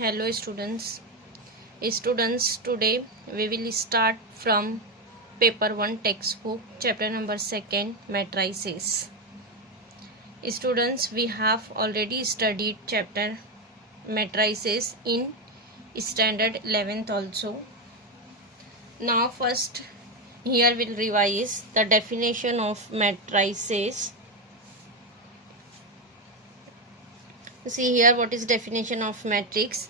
Hello students. Today we will start from paper 1 textbook chapter number 2 matrices. Students, we have already studied chapter matrices in standard 11th also. Now first here we'll revise the definition of matrices. See here what is definition of matrix.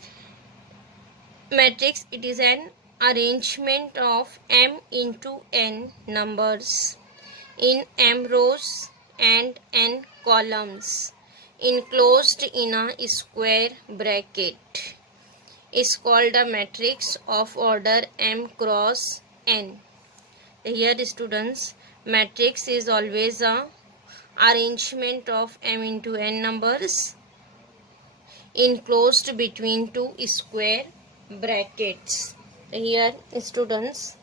Matrix, it is an arrangement of m into n numbers in m rows and n columns enclosed in a square bracket is called a matrix of order m cross n. Here students, matrix is always a arrangement of m into n numbers enclosed between two square brackets. Here students,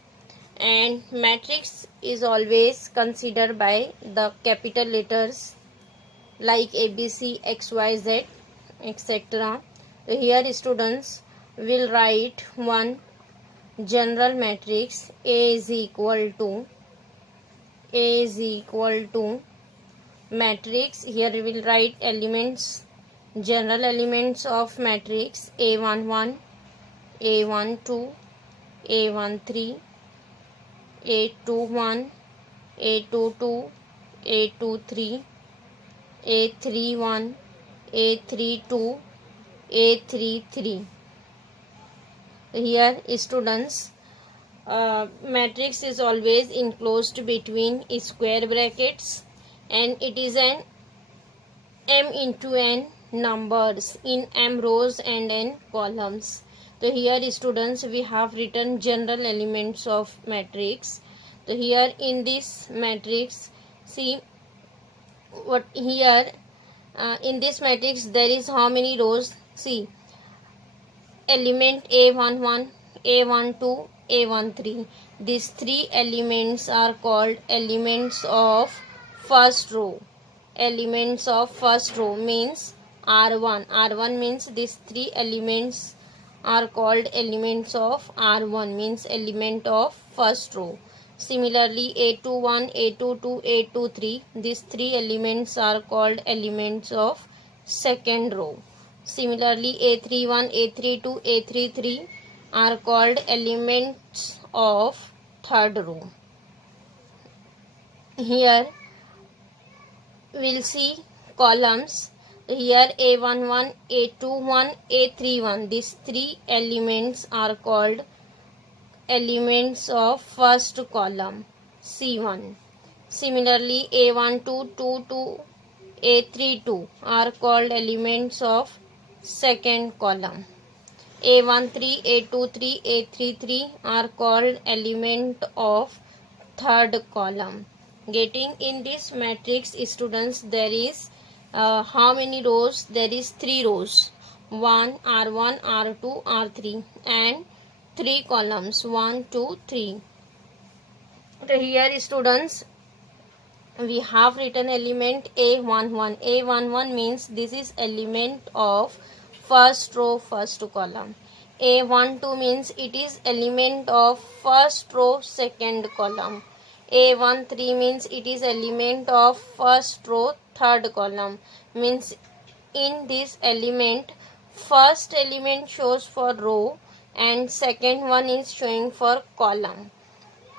and matrix is always considered by the capital letters like ABC, XYZ, etc. Here students will write one general matrix. A is equal to matrix. Here we will write elements, general elements of matrix: A11, A12, A13, A21, A22, A23, A31, A32, A33. Here students, matrix is always enclosed between square brackets and it is an m into n numbers in m rows and n columns. So here students, we have written general elements of matrix. So here in this matrix, see what here in this matrix there is how many rows. See, element A11, A12, A13. These three elements are called elements of first row. Elements of first row means R1. R1 means these three elements are called elements of R1, means element of first row. Similarly, A21, A22, A23, these three elements are called elements of second row. Similarly, A31, A32, A33 are called elements of third row. Here we'll see columns. Here A11, A21, A31, these three elements are called elements of first column, C1. Similarly, A12, 22, A32 are called elements of second column. A13, A23, A33 are called element of third column. Getting in this matrix students, there is how many rows? There is 3 rows, 1, R1, R2, R3 and 3 columns, 1, 2, 3. Here students, we have written element A11. A11 means this is element of first row, first column. A12 means it is element of first row, second column. A13 means it is element of first row, third column. Means in this element, first element shows for row and second one is showing for column.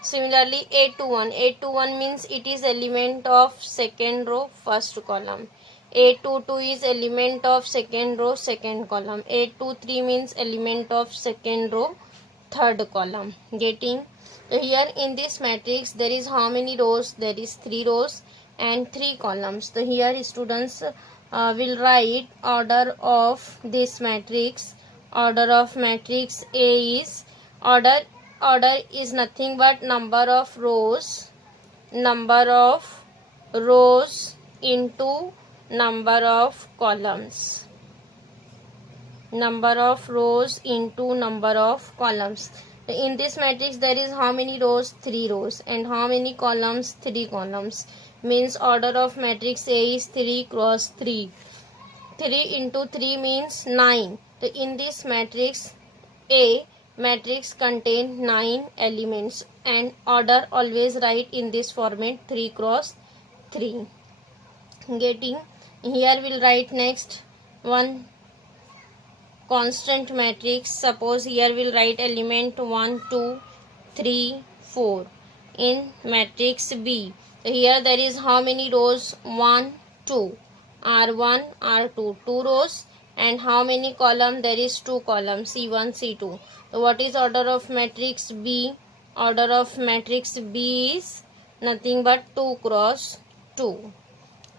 Similarly, A21 means it is element of second row, first column. A22 is element of second row, second column. A23 means element of second row, third column. Getting? So here in this matrix there is how many rows? There is 3 rows and 3 columns. So here students will write order of this matrix. Order of matrix A is order is nothing but number of rows into number of columns. Number of rows into number of columns. In this matrix there is how many rows? 3 rows. And how many columns? 3 columns. Means order of matrix A is 3 cross 3. 3 into 3 means 9. So in this matrix A, matrix contain 9 elements and order always write in this format 3 cross 3. Getting, here we'll write next one constant matrix. Suppose here we'll write element 1, 2, 3, 4 in matrix B. So here there is how many rows? 1, 2. R1, R2, 2 rows, and how many columns? There is 2 columns, C1, C2. So what is order of matrix B? Order of matrix B is nothing but 2 cross 2.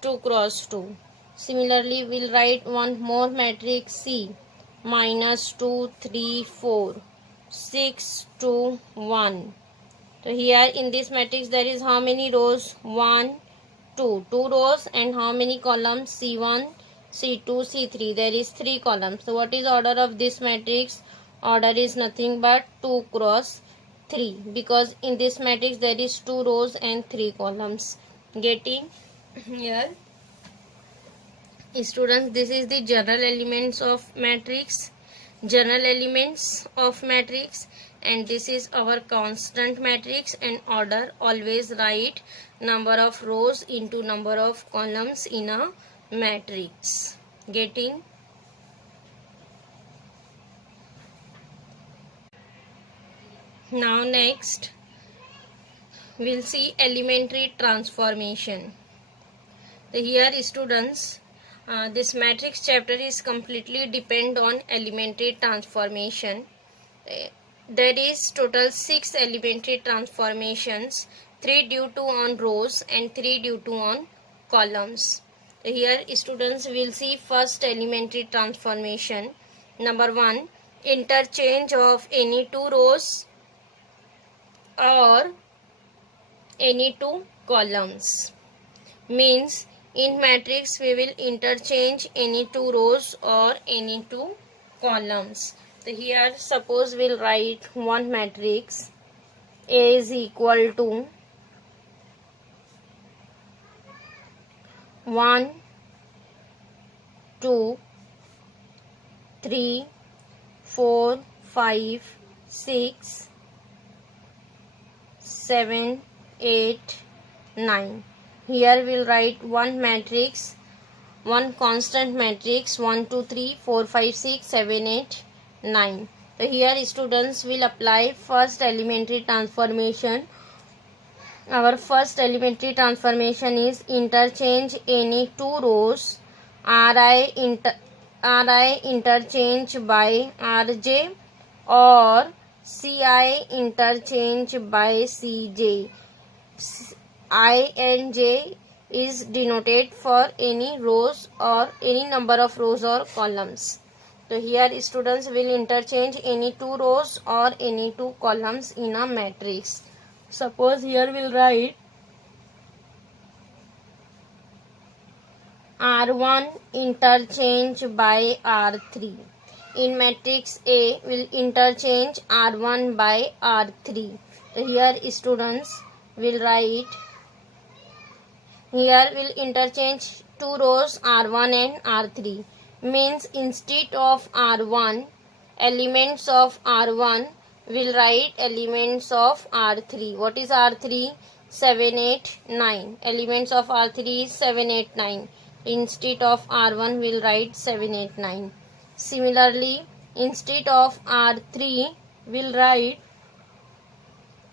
2 cross 2. Similarly, we'll write one more matrix C. Minus 2, 3, 4, 6, 2, 1. So here in this matrix there is how many rows? 1, 2. 2 rows, and how many columns? C1, C2, C3. There is 3 columns. So what is order of this matrix? Order is nothing but 2 cross 3, because in this matrix there is 2 rows and 3 columns. Getting here, students, this is the general elements of matrix. General elements of matrix, and this is our constant matrix, and order always write number of rows into number of columns in a matrix. Getting? Now next we'll see elementary transformation. So here students, this matrix chapter is completely depend on elementary transformation. There is total 6 elementary transformations, 3 due to on rows and 3 due to on columns. Here students will see first elementary transformation. Number 1, interchange of any 2 rows or any 2 columns. Means in matrix we will interchange any 2 rows or any 2 columns. So here suppose we'll write one matrix. A is equal to 1, 2, 3, 4, 5, 6, 7, 8, 9. Here we'll write one matrix, one constant matrix 1, 2, 3, 4, 5, 6, 7, 8, 9. So here students will apply first elementary transformation. Our first elementary transformation is interchange any 2 rows, Ri interchange by Rj or Ci interchange by Cj. I and j is denoted for any rows or any number of rows or columns. So here students will interchange any 2 rows or any 2 columns in a matrix. Suppose here we'll write R1 interchange by R3. In matrix A will interchange R1 by R3. So here students will write, here will interchange 2 rows R1 and R3. Means instead of R1, elements of R1 will write elements of R3. What is R3? 7, 8, 9. Elements of R3 is 7, 8, 9. Instead of R1 will write 7, 8, 9. Similarly, instead of R3 will write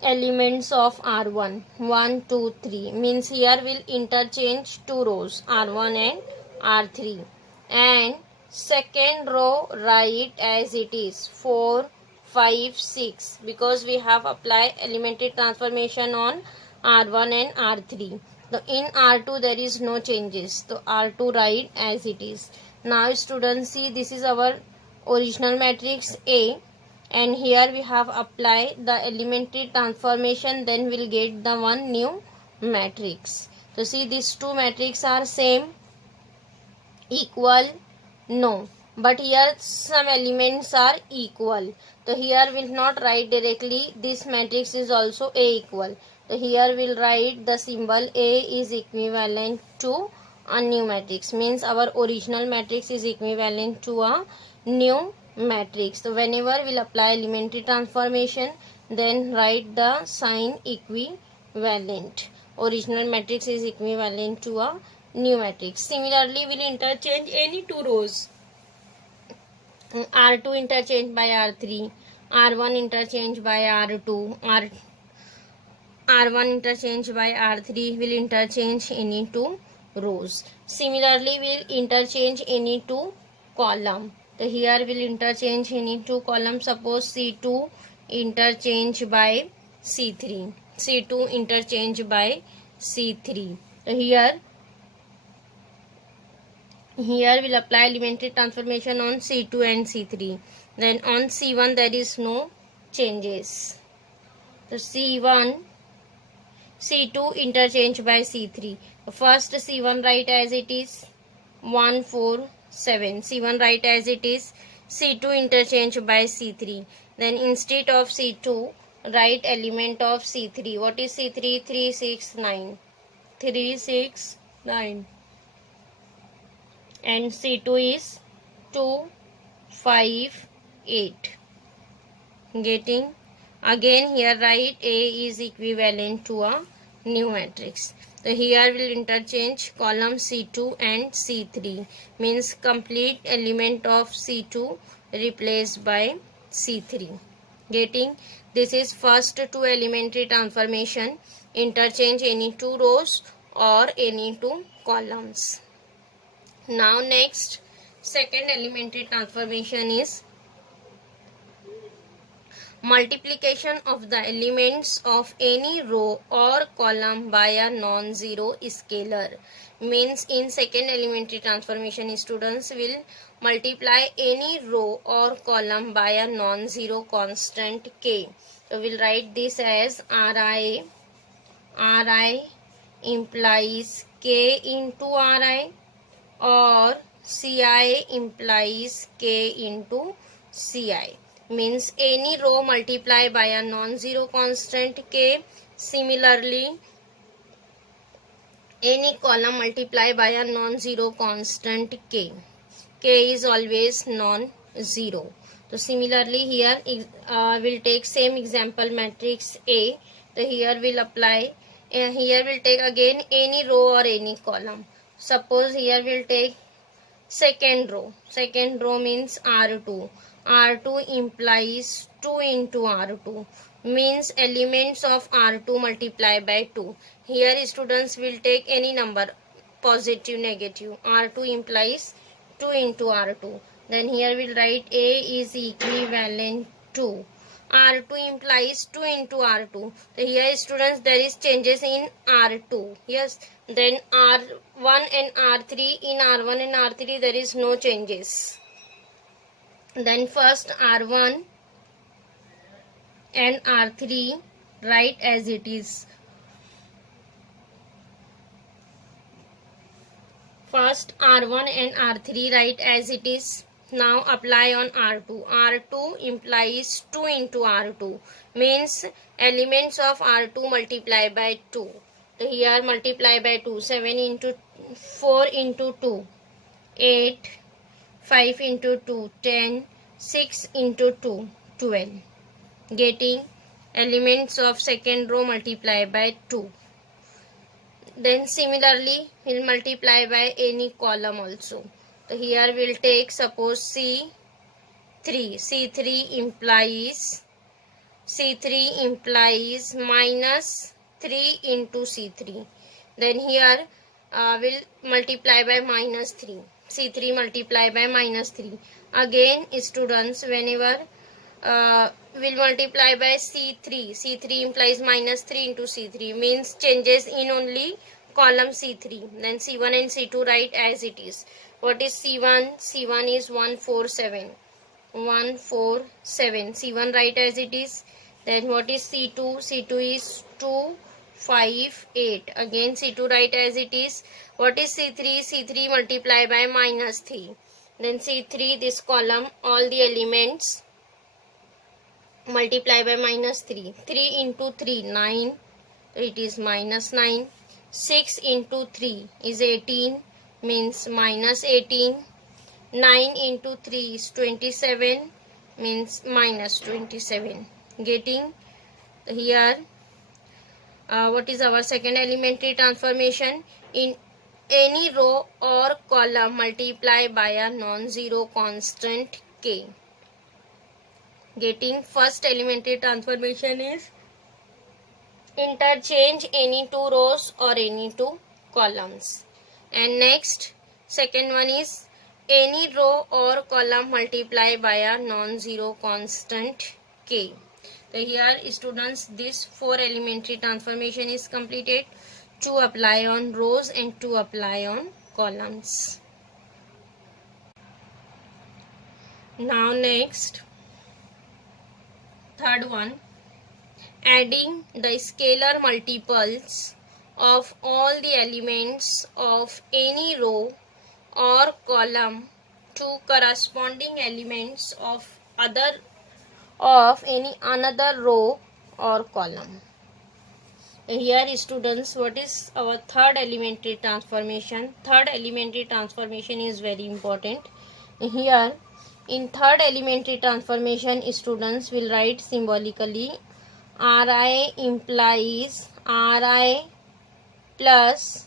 elements of R1 1, 2, 3. Means here will interchange 2 rows R1 and R3, and second row write as it is 4, 5, 6, because we have applied elementary transformation on R1 and R3. So in R2 there is no changes, so R2 write as it is. Now students see, this is our original matrix A, and here we have applied the elementary transformation, then we'll get the one new matrix. So see, these 2 matrices are same, equal, no, but here some elements are equal. So here we'll not write directly this matrix is also A equal. So here we'll write the symbol A is equivalent to a new matrix, means our original matrix is equivalent to a new matrix. So whenever we'll apply elementary transformation, then write the sign equivalent. Original matrix is equivalent to a new matrix. Similarly, we'll interchange any two rows. R2 interchange by R3, R1 interchange by R2, R1 interchange by R3 will interchange any two rows. Similarly, we'll interchange any two column. So here we'll interchange any two columns. Suppose C2 interchange by C3. C2 interchange by C3. So here we'll apply elementary transformation on C2 and C3. Then on C1 there is no changes. So C2 interchange by C3. First C1 write as it is 1 4 7. C1 write as it is. C2 interchange by C3. Then instead of C2 write element of C3. What is C3? 3 6 9. 3 6 9. And C2 is 2 5 8. Getting? Again here write A is equivalent to a new matrix. So here we'll interchange column C2 and C3, means complete element of C2 replaced by C3. Getting? This is first two elementary transformation. Interchange any two rows or any two columns. Now next, second elementary transformation is multiplication of the elements of any row or column by a non-zero scalar. Means in second elementary transformation, students will multiply any row or column by a non-zero constant k. So we'll write this as Ri implies k into Ri, or Ci implies k into Ci. Means any row multiply by a non-zero constant k. Similarly, any column multiply by a non-zero constant k. K is always non-zero. So similarly here we'll take same example matrix A. So here we'll apply, here we'll take again any row or any column. Suppose here we'll take second row. Second row means R2. R2 implies 2 into R2, means elements of R2 multiply by 2. Here students will take any number, positive, negative. R2 implies 2 into R2. Then here we'll write A is equivalent to. R2 implies 2 into R2. So here students there is changes in R2. Yes. Then R1 and R3, in R1 and R3 there is no changes. Then first R1 and R3 write as it is. First R1 and R3 write as it is. Now apply on R2. R2 implies 2 into R2, means elements of R2 multiply by 2. So here multiply by 2. 7 into 4 into 2, 8. 5 into 2, 10. 6 into 2, 12. Getting? Elements of second row multiply by 2. Then similarly we'll multiply by any column also. So here we'll take suppose C3. C3 implies minus 3 into C3. Then here we'll multiply by minus 3. C3 multiply by minus 3. Again students, whenever we'll multiply by C3. C3 implies minus 3 into C3, means changes in only column C3. Then C1 and C2 write as it is. What is C1? C1 is 1 4 7. 1 4 7. C1 write as it is. Then what is C2? C2 is 2 5 8. Again C2 write as it is. What is C3? C3 multiply by minus 3. Then C3, this column, all the elements multiply by minus 3. 3 into 3, 9. It is minus 9. 6 into 3 is 18. means minus 18. 9 into 3 is 27, means minus 27. Getting here, what is our second elementary transformation? In any row or column, multiply by a non-zero constant k. Getting first elementary transformation is interchange any two rows or any two columns. And next, second one is any row or column multiply by a non-zero constant k. So here students, this 4 elementary transformation is completed. 2 apply on rows and 2 apply on columns. Now next, third one, adding the scalar multiples of all the elements of any row or column to corresponding elements of any another row or column. Here students, what is our third elementary transformation? Third elementary transformation is very important. Here in third elementary transformation, students will write symbolically Ri implies Ri plus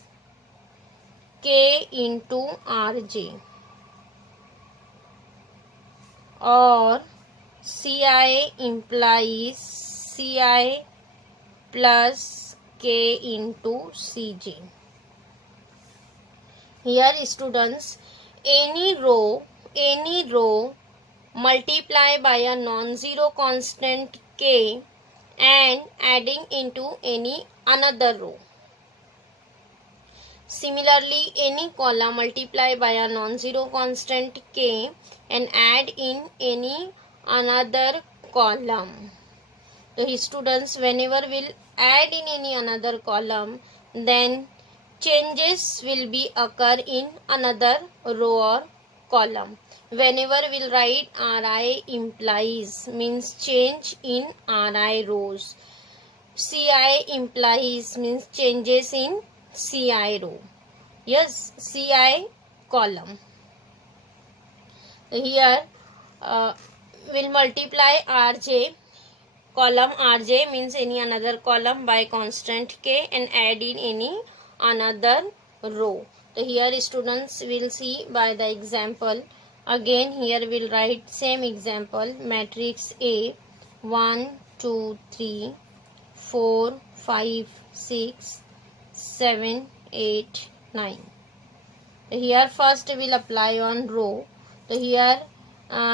k into Rj, or Ci implies Ci plus k into Cj. Here students, any row multiply by a non-zero constant k and adding into any another row. Similarly, any column multiply by a non-zero constant k and add in any another column. So students, whenever we'll add in any another column, then changes will be occur in another row or column. Whenever we'll write Ri implies, means change in Ri rows. Ci implies means changes in Ci row. Yes, Ci column. Here will multiply Rj, column Rj means any another column, by constant k and add in any another row. So here students will see by the example. Again here we'll write same example, matrix A 1 2 3 4 5 6 7 8 9. Here first we'll apply on row. So here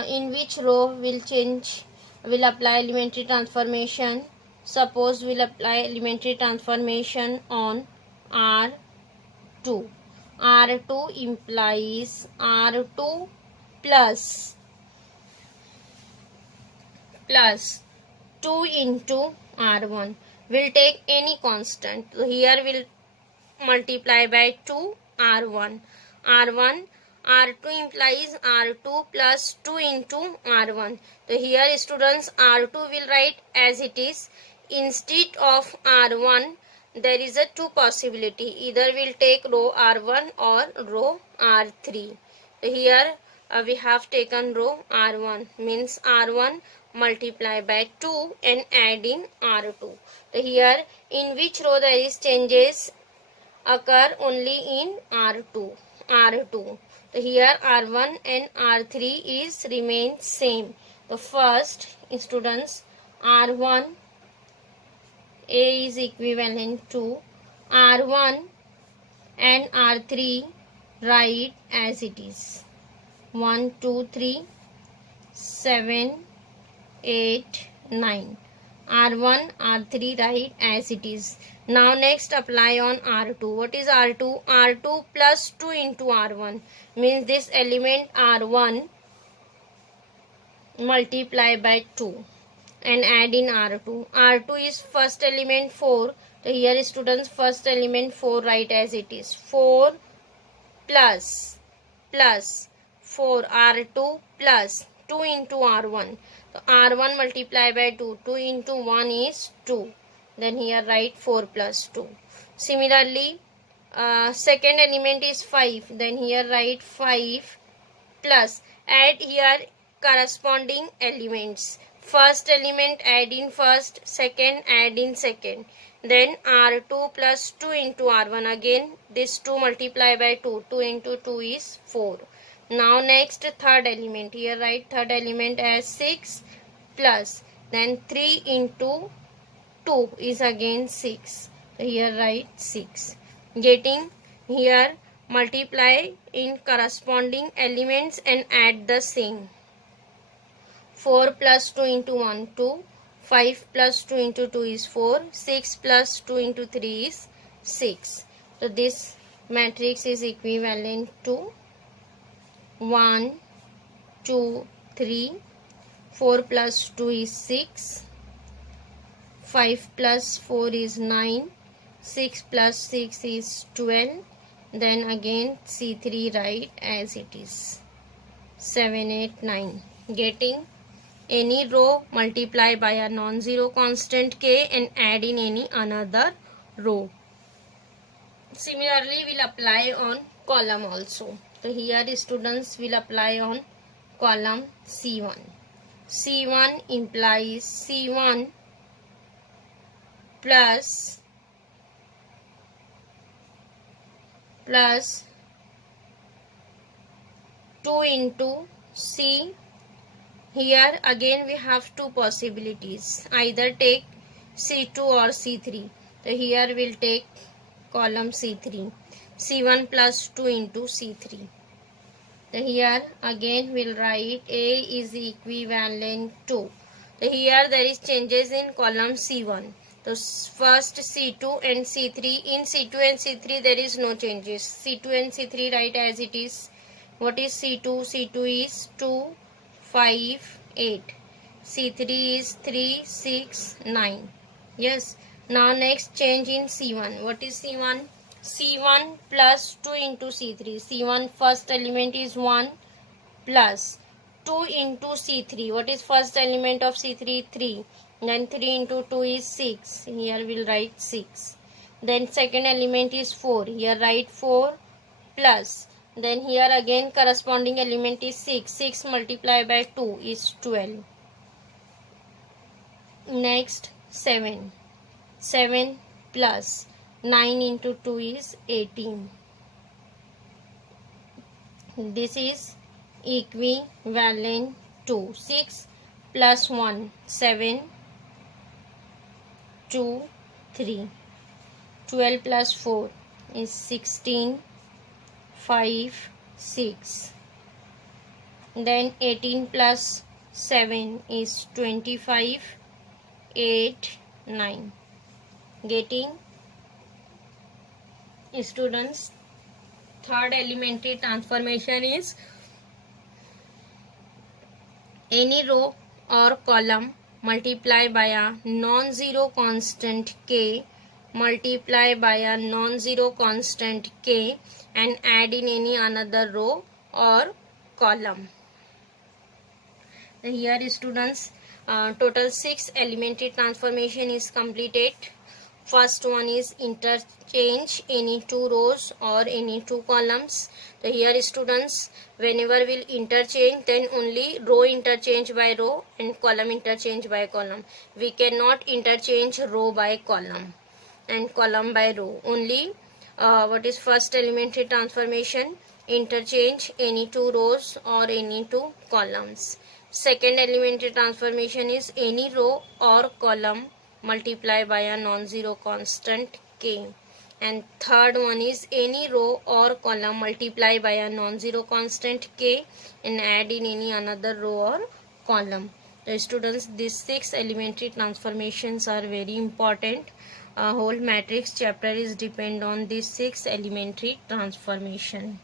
in which row will apply elementary transformation? Suppose we'll apply elementary transformation on R2. R2 implies R2 plus 2 into R1. We'll take any constant. So here we'll multiply by 2 R1. R2 implies R2 plus 2 into R1. So here students, R2 will write as it is. Instead of R1, there is a two possibility. Either we'll take row R1 or row R3. So here we have taken row R1, means R1 multiply by 2 and add in R2. So here in which row there is changes occur? Only in R2. So here R1 and R3 is remain same. The first students, R1 A is equivalent to R1 and R3 write as it is. 1 2 3 7 8 9. R1 R3 write as it is. Now next apply on R2. What is R2? R2 plus 2 into R1 means this element R1 multiply by 2 and add in R2. R2 is first element 4. So here students, first element 4 write as it is. 4 plus 4 R2 plus 2 into R1. So R1 multiply by 2. 2 into 1 is 2. Then here write 4 plus 2. Similarly, second element is 5, then here write 5 plus, add here corresponding elements. First element add in first, second add in second, then R2 plus 2 into R1, again this 2 multiply by 2, 2 into 2 is 4. Now next third element, here write third element as 6 plus, then 3 into 2 is again 6, so here write 6. Getting here multiply in corresponding elements and add the same. 4 plus 2 into 1, 2. 5 plus 2 into 2 is 4. 6 plus 2 into 3 is 6. So this matrix is equivalent to 1, 2, 3. 4 plus 2 is 6. 5 plus 4 is 9. 6 plus 6 is 12. Then again C3 write as it is. 7, 8, 9. Getting any row multiply by a non-zero constant k and add in any another row. Similarly, we'll apply on column also. So here students will apply on column C1. C1 implies C1 plus 2 into C. Here again we have two possibilities, either take C2 or C3. So here we'll take column C3, C1 plus 2 into C3. So here again we'll write A is equivalent to. So here there is changes in column C1. So first C2 and C3, in C2 and C3 there is no changes. C2 and C3 write as it is. What is C2? C2 is 2, 5, 8. C3 is 3, 6, 9. Yes. Now next change in C1. What is C1? C1 plus 2 into C3. C1 first element is 1 plus 2 into C3. What is first element of C3? 3. Then 3 into 2 is 6. Here we'll write 6. Then second element is 4. Here write 4 plus. Then here again corresponding element is 6. 6 multiplied by 2 is 12. Next 7. 7 plus 9 into 2 is 18. This is equivalent to 6 plus 1, 7, 2, 3. 12 plus 4 is 16, 5, 6. Then 18 plus 7 is 25, 8, 9. Getting students, third elementary transformation is any row or column multiply by a non-zero constant k, multiply by a non-zero constant k and add in any another row or column. Here students, total 6 elementary transformation is completed. First one is interchange any two rows or any two columns. So here students, whenever we'll interchange, then only row interchange by row and column interchange by column. We cannot interchange row by column and column by row. Only what is first elementary transformation, interchange any two rows or any two columns. Second elementary transformation is any row or column multiply by a non-zero constant k, and third one is any row or column multiply by a non-zero constant k and add in any another row or column. So students, these 6 elementary transformations are very important. Whole matrix chapter is depend on these 6 elementary transformation.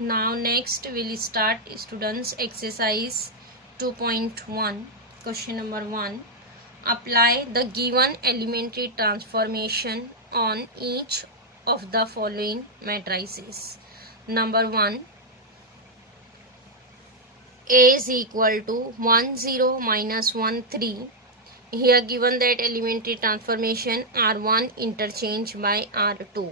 Now next we will start students exercise 2.1. Question number 1. Apply the given elementary transformation on each of the following matrices. Number 1. A is equal to 1 0 minus 1 3 Here given that elementary transformation R1 interchange by R2.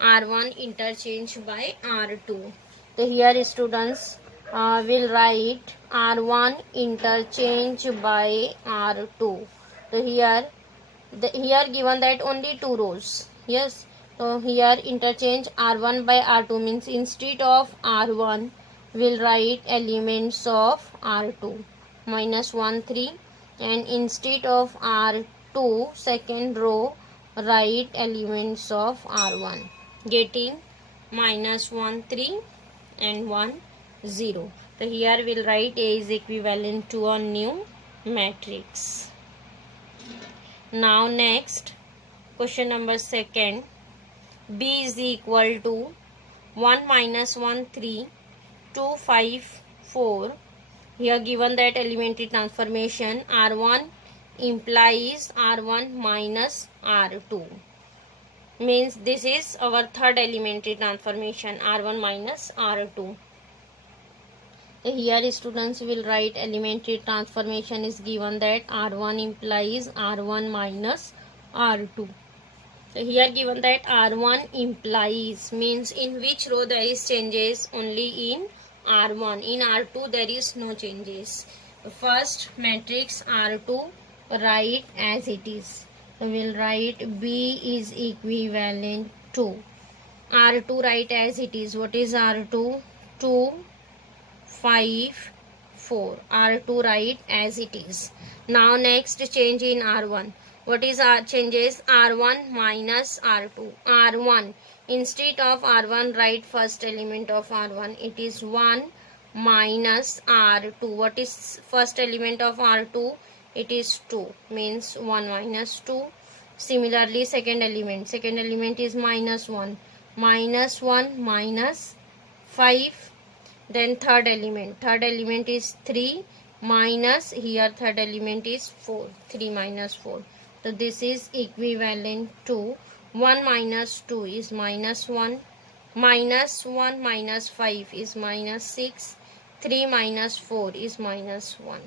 R1 interchange by R2. So here students will write R1 interchange by R2. So here here given that only two rows. Yes. So here interchange R1 by R2 means instead of R1 will write elements of R2 minus 1 3, and instead of R2 second row write elements of R1, getting minus 1 3 and 1 0. So here we'll write A is equivalent to a new matrix. Now next question number second, B is equal to 1 minus 1 3 2 5 4. Here given that elementary transformation R1 implies R1 minus R2 means this is our third elementary transformation, R1 minus R2. Here students will write elementary transformation is given that R1 implies R1 minus R2. So here given that R1 implies means in which row there is changes, only in R1. In R2 there is no changes. First matrix R2 write as it is. So we'll write B is equivalent to R2 write as it is. What is R2? 2 5 4. R2 write as it is. Now next change in R1. What is our changes? R1 minus R2. R1 instead of R1 write first element of R1. It is 1 minus R2. What is first element of R2? It is 2 means 1 minus 2. Similarly second element is minus 1 minus 5. Then third element is 3 minus, here third element is 4, 3 minus 4. So this is equivalent to 1 minus 2 is minus 1 minus 5 is minus 6, 3 minus 4 is minus 1.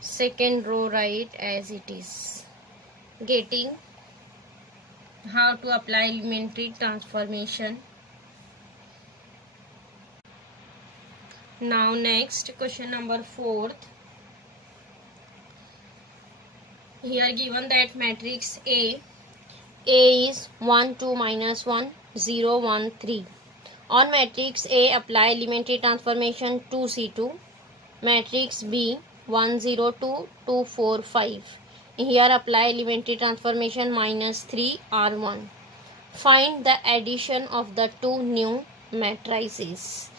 Second row write as it is. Getting how to apply elementary transformation. Now next question number 4th. Here given that matrix A is 1 2 minus 1 0 1 3. On matrix A apply elementary transformation 2C2. Matrix B 1 0 2 2 4 5. Here apply elementary transformation minus 3 R1. Find the addition of the two new matrices.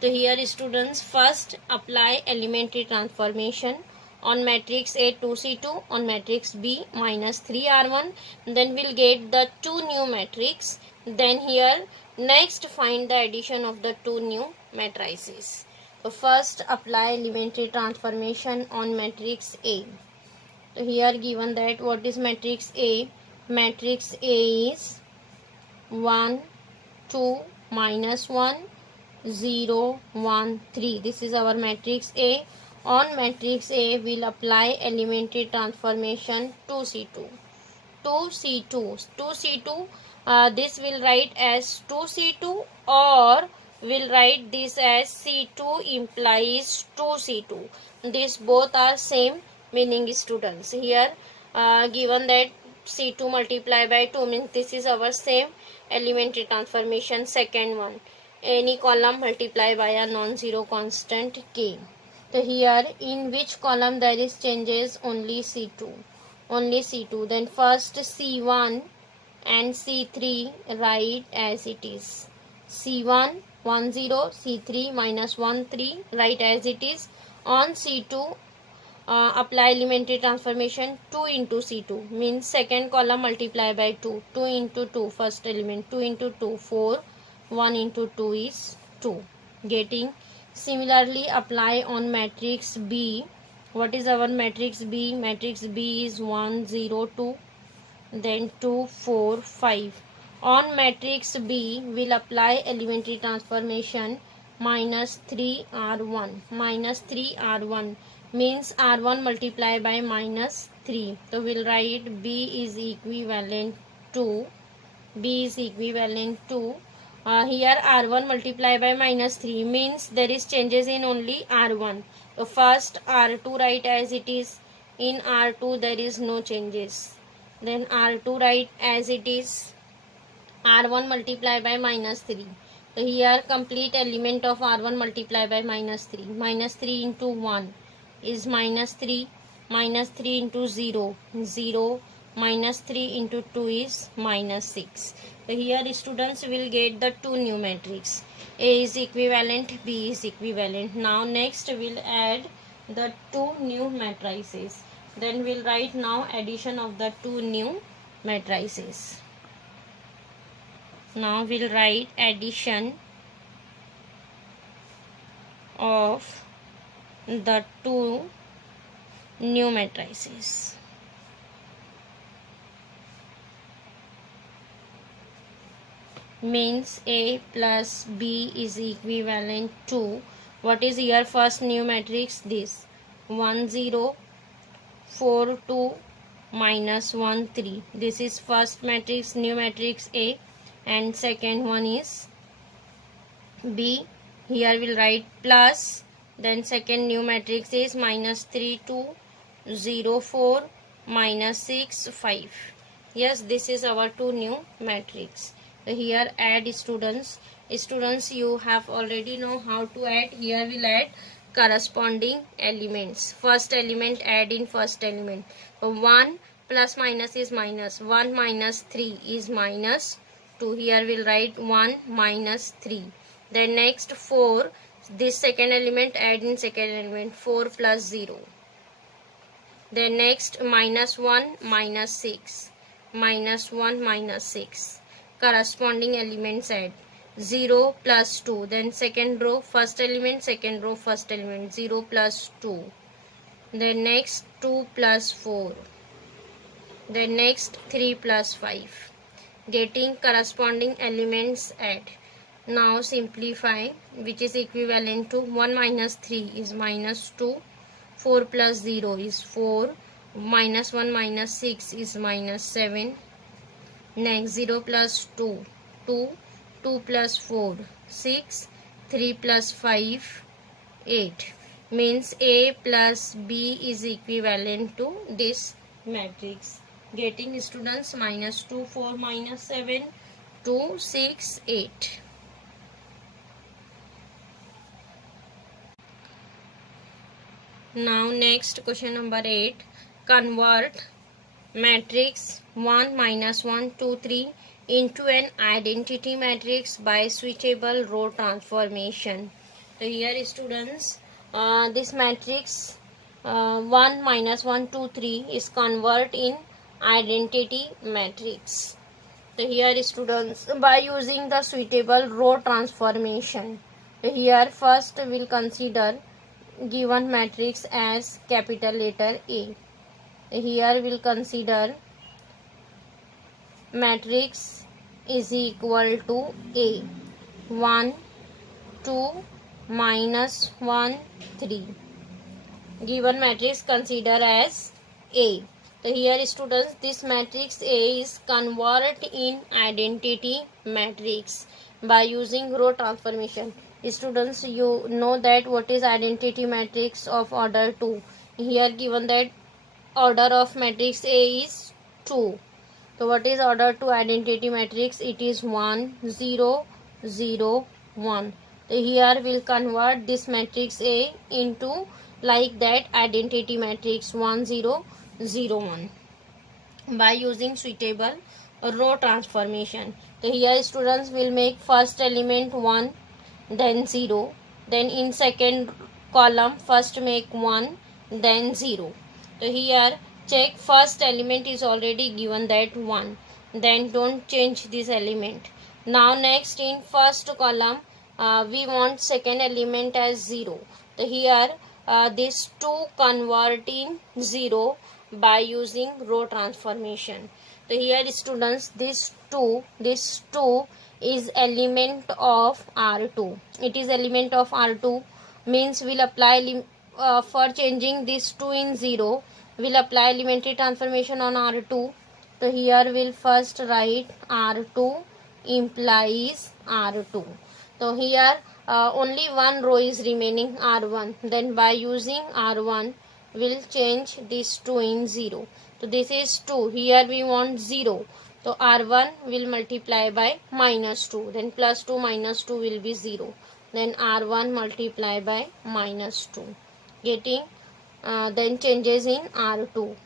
So here students first apply elementary transformation on matrix A 2C2, on matrix B minus 3R1. Then we'll get the two new matrix. Then here next find the addition of the two new matrices. So first apply elementary transformation on matrix A. So here given that what is matrix A? Matrix A is 1 2 minus 1 0 1 3. This is our matrix A. On matrix A we'll apply elementary transformation 2C2. 2C2 this will write as 2C2, or we'll write this as C2 implies 2C2. These both are same meaning students. Here given that C2 multiply by 2 means this is our same elementary transformation. Second one, any column multiply by a non-zero constant k. So here in which column there is changes? Only C2. Then first C1 and C3 write as it is. C1 1 0, C3 minus 1 3 write as it is. On C2 apply elementary transformation 2 into C2 means second column multiply by 2. 2 into 2 first element, 2 into 2 4, 1 into 2 is 2. Getting similarly apply on matrix B. What is our matrix B? Matrix B is 1 0 2, then 2 4 5. On matrix B will apply elementary transformation minus 3R1. Minus 3R1 means R1 multiply by minus 3. So we'll write B is equivalent to here R1 multiply by minus 3 means there is changes in only R1. So first R2 write as it is. In R2 there is no changes. Then R2 write as it is. R1 multiply by minus 3. So here complete element of R1 multiply by minus 3. Minus 3 into 1 is minus 3. Minus 3 into 0, 0. Minus 3 into 2 is minus 6. So here students will get the two new matrix. A is equivalent, B is equivalent. Now next we'll add the two new matrices. Then we'll write now addition of the two new matrices. Now we'll write addition of the two new matrices. Means A plus B is equivalent to, what is here first new matrix? This 1 0 4 2 minus 1 3. This is first matrix, new matrix A, and second one is B. Here we'll write plus, then second new matrix is minus 3 2 0 4 minus 6 5. Yes, this is our two new matrix. Here add students. Students, you have already know how to add. Here we'll add corresponding elements. First element add in first element. 1 plus minus is minus. 1 minus 3 is minus 2. Here we'll write 1 minus 3. Then next 4. This second element add in second element. 4 plus 0. Then next minus 1 minus 6. Minus 1 minus 6. Corresponding elements add. 0 plus 2. Then second row first element, second row first element. 0 plus 2. Then next 2 plus 4. Then next 3 plus 5. Getting corresponding elements add. Now simplify, which is equivalent to 1 minus 3 is minus 2. 4 plus 0 is 4. Minus 1 minus 6 is minus 7. Next 0 plus 2, 2. 2 plus 4, 6. 3 plus 5, 8. Means A plus B is equivalent to this matrix. Getting students minus 2, 4, minus 7, 2, 6, 8. Now next question number 8. Convert matrix 1 minus 1 2 3 into an identity matrix by switchable row transformation. So here students, this matrix 1 minus 1 2 3 is convert in identity matrix. So here students, by using the suitable row transformation. So here first we will consider given matrix as capital letter A. Here we'll consider matrix is equal to A. 1 2 minus 1 3. Given matrix consider as A. So here students, this matrix A is convert in identity matrix by using row transformation. Students, you know that what is identity matrix of order 2. Here given that order of matrix A is 2. So what is order to identity matrix? It is 1 0 0 1. So here we'll convert this matrix A into like that identity matrix 1 0 0 1 by using suitable row transformation. So here students will make first element 1, then 0, then in second column first make 1, then 0. So here check first element is already given that 1, then don't change this element. Now next in first column we want second element as 0. So here this 2 convert in 0 by using row transformation. So here students, this 2 is element of R2. It is element of R2 means we'll apply for changing this 2 in 0. We'll apply elementary transformation on R2. So here we'll first write R2 implies R2. So here only one row is remaining, R1. Then by using R1 we'll change this 2 in 0. So this is 2. Here we want 0. So R1 will multiply by minus 2. Then plus 2 minus 2 will be 0. Then R1 multiply by minus 2. Getting? Then changes in R2.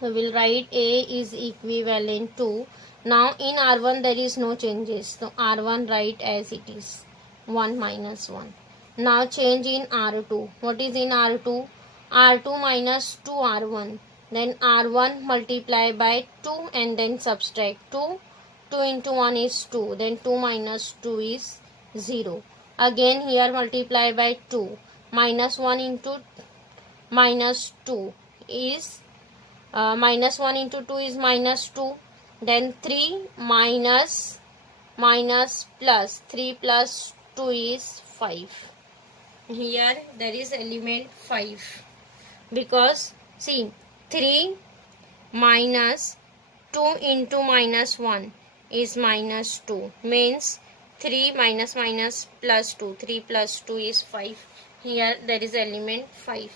So we'll write A is equivalent to, now in R1 there is no changes. So R1 write as it is, 1 minus 1. Now change in R2. What is in R2? R2 minus 2 R1. Then R1 multiply by 2 and then subtract 2. 2 into 1 is 2. Then 2 minus 2 is 0. Again here multiply by 2. Minus 1 into minus 2 is minus 1 into 2 is minus 2. Then 3 minus plus 3 plus 2 is 5. Here there is element 5, because see 3 minus 2 into minus 1 is minus 2, means 3 minus plus 2, 3 plus 2 is 5. Here there is element 5.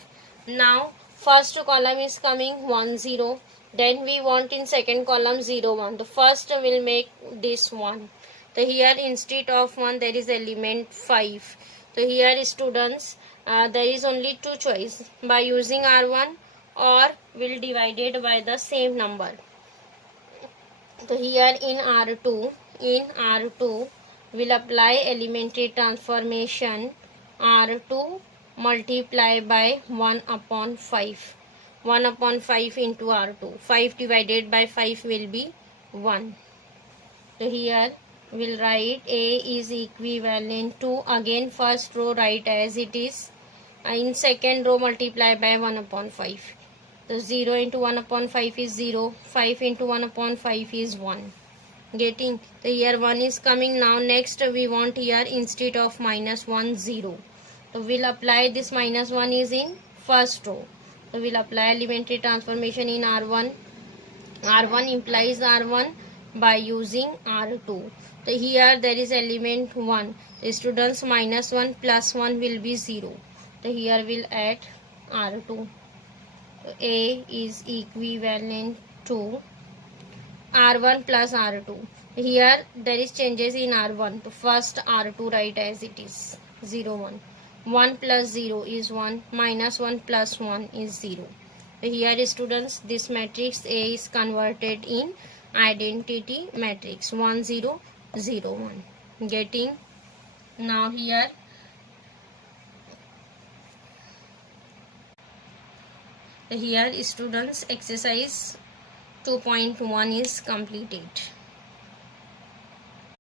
Now first column is coming 1 0. Then we want in second column 0 1. The first will make this 1. So here instead of 1 there is element 5. So here students there is only two choice, by using R1 or will divide it by the same number. So here in R2 will apply elementary transformation. R2 multiply by 1 upon 5. 1 upon 5 into R2. 5 divided by 5 will be 1. So here we'll write A is equivalent to, again first row write as it is. In second row multiply by 1 upon 5. So 0 into 1 upon 5 is 0. 5 into 1 upon 5 is 1. Getting? So here 1 is coming. Now next we want here instead of minus 1 0. So we'll apply this minus 1 is in first row. So we'll apply elementary transformation in R1. R1 implies R1 by using R2. So here there is element 1. The students minus 1 plus 1 will be 0. So here we'll add R2. So A is equivalent to R1 plus R2. Here there is changes in R1. So first R2 write as it is, 0 1. 1 plus 0 is 1, minus 1 plus 1 is 0. So here students this matrix A is converted in identity matrix 1 0 0 1. Getting? Now here students exercise 2.1 is completed.